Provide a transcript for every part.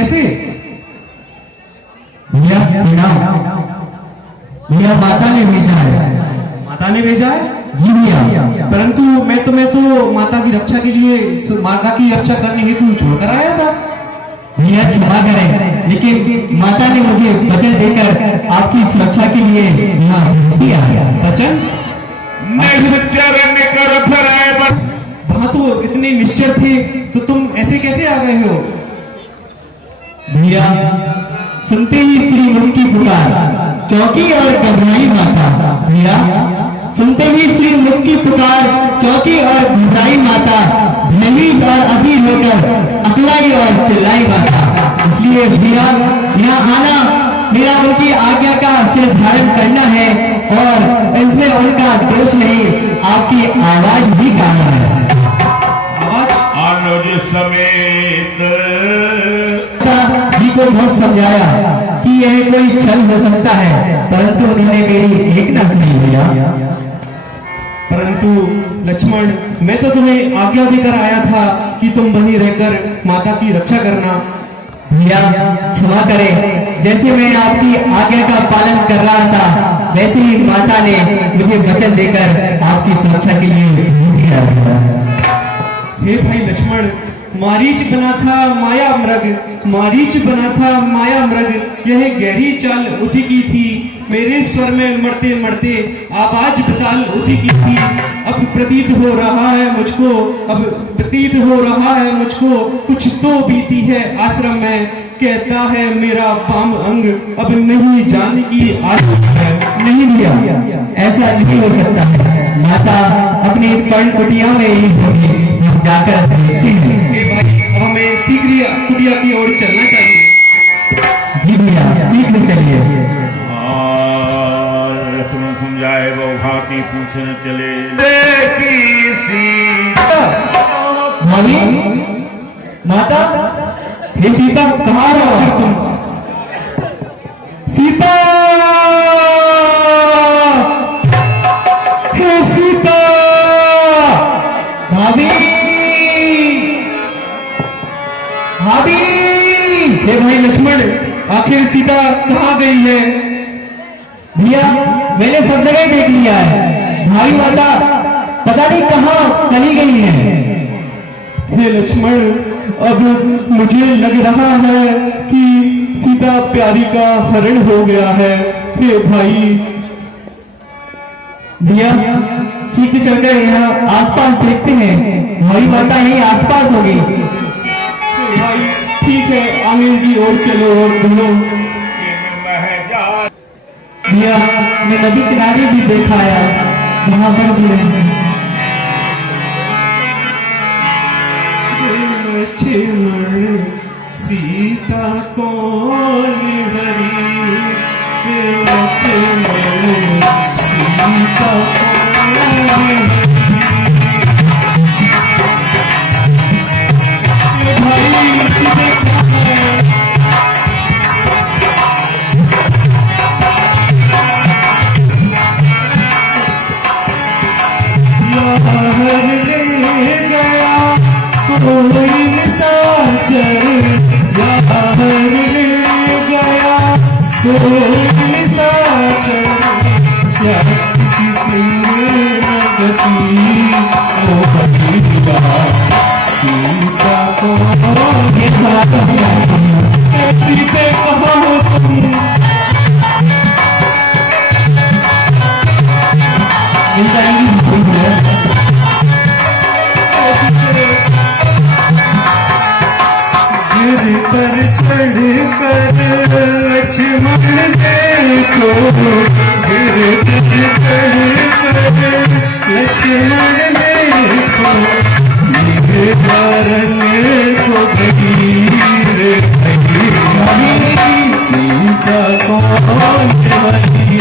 कैसे? भैया भैया माता ने भेजा है। माता ने भेजा है? जी भैया। परंतु मैं तुम्हें तो माता की रक्षा के लिए, माता की रक्षा करने हेतु छोड़कर आया था। भैया क्षमा करें, लेकिन माता ने मुझे वचन देकर आपकी सुरक्षा के लिए यहाँ भेज दिया है। वचन? वहां तो इतने निश्चर थे, तो तुम ऐसे कैसे आ गए हो? भैया सुनते ही श्री मुख की पुकार चौकी और घबराई माता। भैया सुनते ही श्री मुख की पुकार चौकी और घबराई माता, भयभीत और अधीर होकर अकलाई और चिल्लाई माता। इसलिए भैया यहाँ आना मेरा उनकी आज्ञा का सिर धारण करना है, और इसमें उनका दोष नहीं, आपकी आवाज ही कारण है। आवाज? अनुज समेत जी को बहुत समझाया कि यह कोई छल हो सकता है, परंतु उन्होंने मेरी एक ना सुनी भैया। परंतु लक्ष्मण, मैं तो तुम्हें आज्ञा देकर आया था कि तुम वहीं रहकर माता की रक्षा करना। भैया क्षमा करें, जैसे मैं आपकी आज्ञा का पालन कर रहा था, वैसे ही माता ने मुझे वचन देकर आपकी सुरक्षा के लिए भेज दिया। हे भाई लक्ष्मण, मारीच बना था माया मृग, मारीच बना था माया मृग, यह गहरी चाल उसी की थी, मेरे स्वर में मरते मरते आवाज विशाल उसी की थी। अब प्रतीत हो रहा है मुझको, अब प्रतीत हो रहा है मुझको, कुछ तो बीती है आश्रम में, कहता है मेरा बाम अंग, अब नहीं जाने की आस है। नहीं भैया, ऐसा नहीं हो सकता है। माता अपनी पर्ण कुटिया में ही होगी, हम जाकर देखते हैं। हे भाई, अब हमें शीघ्र कुटिया की ओर चलना चाहिए। जी भैया शीघ्र चलिए। समझाए वो भांति पूछने चले, देखी सीता भाभी माता, हे सीता, कहाँ रहो फिर तुम? सीता, हे सीता, भाभी भाभी। हे भाई लक्ष्मण, आखिर सीता कहाँ गई है? भैया मैंने सब जगह देख लिया है, भाई माता पता नहीं कहाँ चली गई है। हे लक्ष्मण, अब मुझे लग रहा है कि सीता प्यारी का हरण हो गया है। हे भाई, भैया शीघ्र चलकर यहाँ आसपास देखते हैं, भाई माता यहीं आसपास होगी। हे भाई ठीक है, आमिर की ओर चलो और ढूंढो। भैया मैं नदी किनारे भी देखा है, वहां पर भी है। लक्ष्मण सीता कौन हरी, लक्ष्मण सीता कौन हरी। भाई सीता कहाँ है? हर ले गया कोई निशाचर, हर ले गया कोई निशाचर, क्या किसी से न गसी ओ बलिया सीता को सीते कहाँ हो तुम? मिल जाएंगी गिर पर चढ़ कर लक्ष्मण देखो, गिर पर चढ़ कर लक्ष्मण देखो, मेरे कारण को भगीर सीता कौन बनी।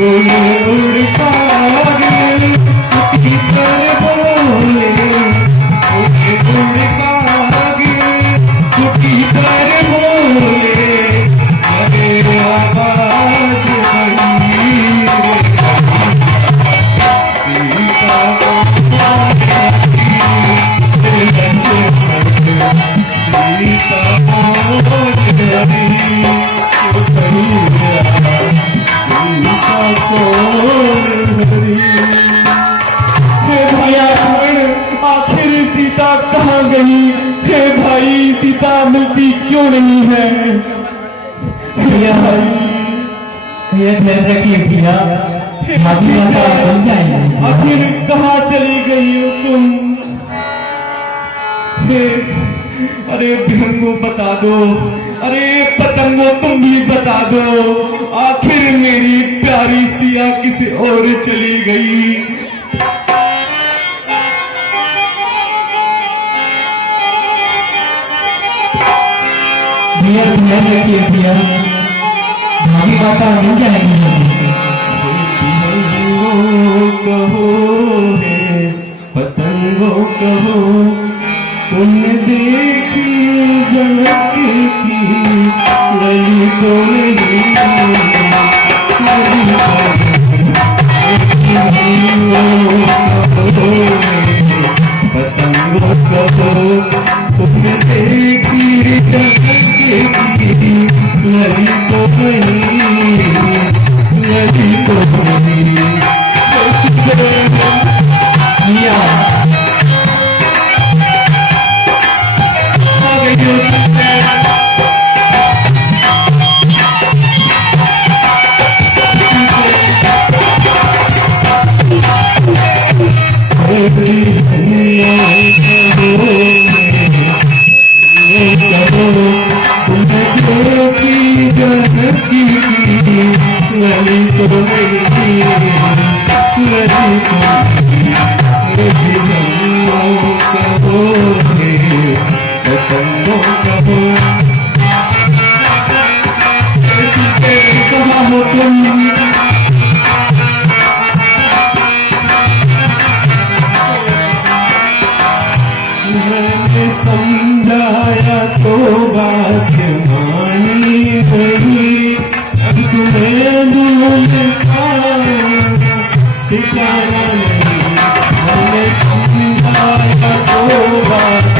उड़ता कुटी पर बोले उड़े उड़ काग, कुटी पर बोले अरे आवाज बड़ी सीता को सीता हे भैया आखिर सीता कहाँ गई? हे भाई सीता मिलती क्यों नहीं है? भैया भैया ध्यान रखिए भैया, भाभी माता बन जाएंगे। आखिर कहाँ चली गई हो तुम? हे अरे बिहंगो बता दो, अरे पतंगो तुम भी बता दो, आखिर मेरी प्यारी सिया किसी और चली गई? भैया ध्यान रखिए भैया, भाभी माता मिल जाएंगी। बिहंगो कहो हे पतंगो कहो, तुमने देखी जनक की लई तो नहीं, पतंगो कहो तुमने देखी जनक की लई तो नहीं, लई तो नहीं। भैया कहाँ हो तुम? मैंने समझाया तो बात मानी नहीं, अब तुम्हें भूल का ठिकाना नहीं। मैंने समझाया तो बात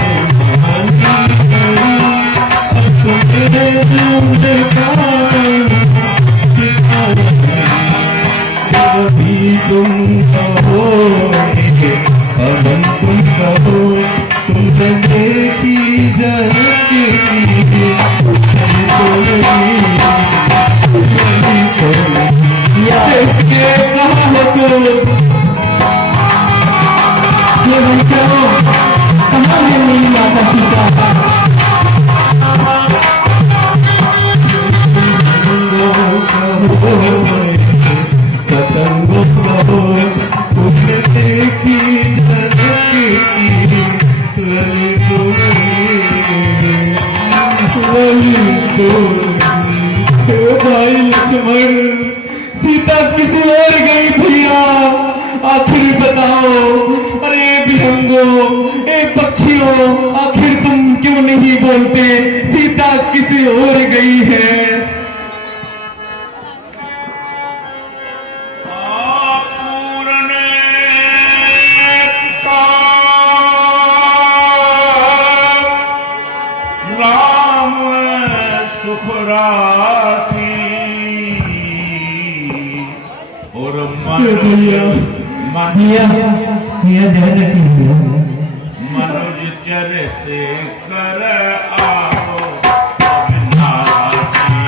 मानी नहीं, अब तुम्हें भूल का ठिकाना नहीं। कभी तुम कहो पवन तुम कहो, तुमने देखी जनक की इसके कहाँ हो तुम? ये बच्चों कहाँ है मेरी माता सीता? पतंगो कहो तुमने देखी जनक की लई तो हे भाई लक्ष्मण, सीता किसी और गई भैया, आखिर बताओ। अरे बिहंगो, ए पक्षियों, आखिर तुम क्यों नहीं बोलते? सीता किसी और गई है। राम सुखराती और भैया भैया भैया ध्यान रखिए। मनुज चरित कर आओ अविनाशी।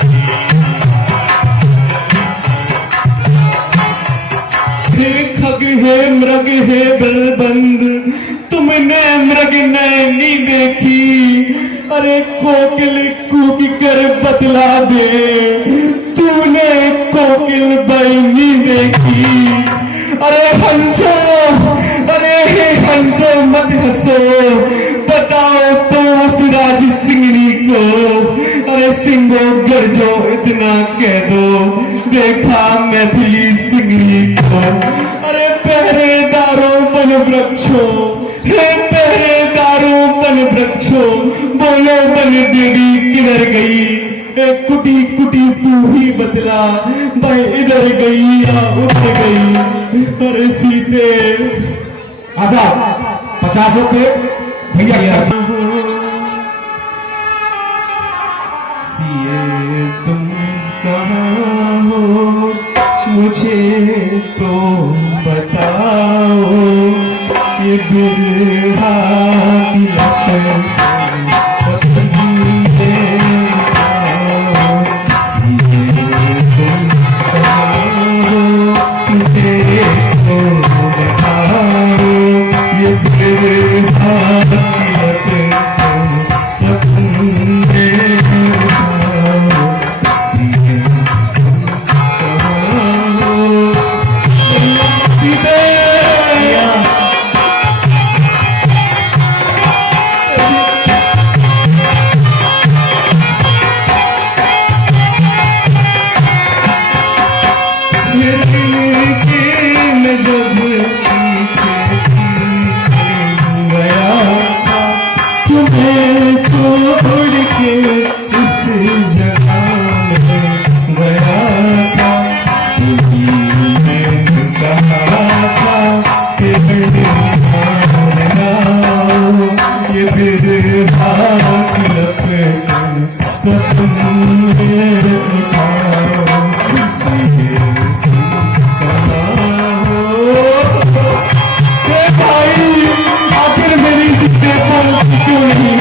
हे खग हे मृग हे बलबंद, तुमने मृग नैनी देखी, अरे कोकिल कूक कर बतला दे, तूने कोकिल बैनी देखी। अरे हंसो, अरे हे हंसो मत हंसो, बताओ तो उस राज सिंगनी को, अरे सिंगो गर्जो इतना कह दो, देखा मैथिली सिंगनी को। अरे पहरेदारों बन वृक्षो, हे पहरेदारों बन वृक्षो, बोलो बन देवी किधर गई? एक कुटी कुटी तू ही बतला, भाई इधर गई या उधर गई? अरे सीते आजाद 50 रुपए भैया गया। सिए तुम कहाँ हो, मुझे तो बताओ, ये बिरहा की लत आखिर मेरी सीते बोलती क्यों नहीं?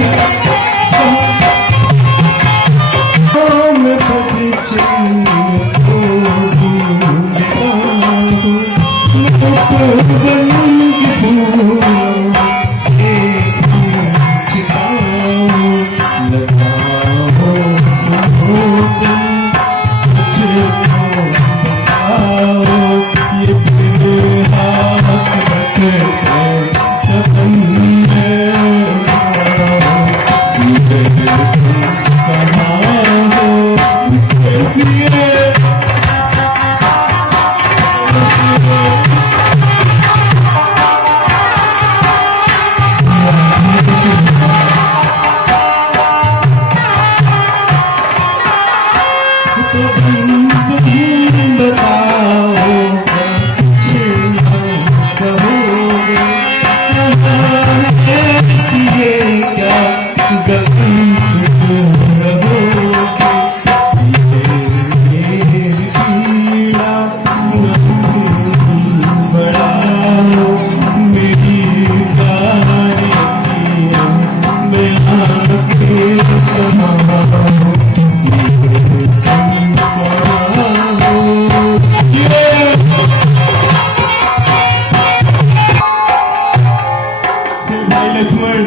लक्ष्मण,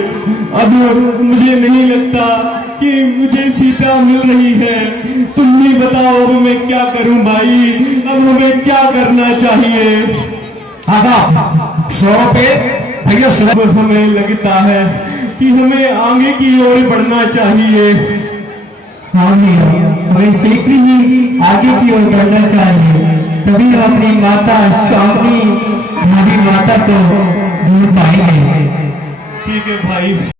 अब मुझे नहीं लगता कि मुझे सीता मिल रही है। तुम ही बताओ अब मैं क्या करूं भाई, अब हमें क्या करना चाहिए? आजाद 100 रुपए भैया। अब हमें लगता है कि हमें आगे की ओर बढ़ना चाहिए। हाँ भैया, हमें शीघ्र ही आगे की ओर बढ़ना चाहिए, तभी हम अपनी माता शामनी भाभी माता को ढूंढ पाएंगे। ठीक है भाई।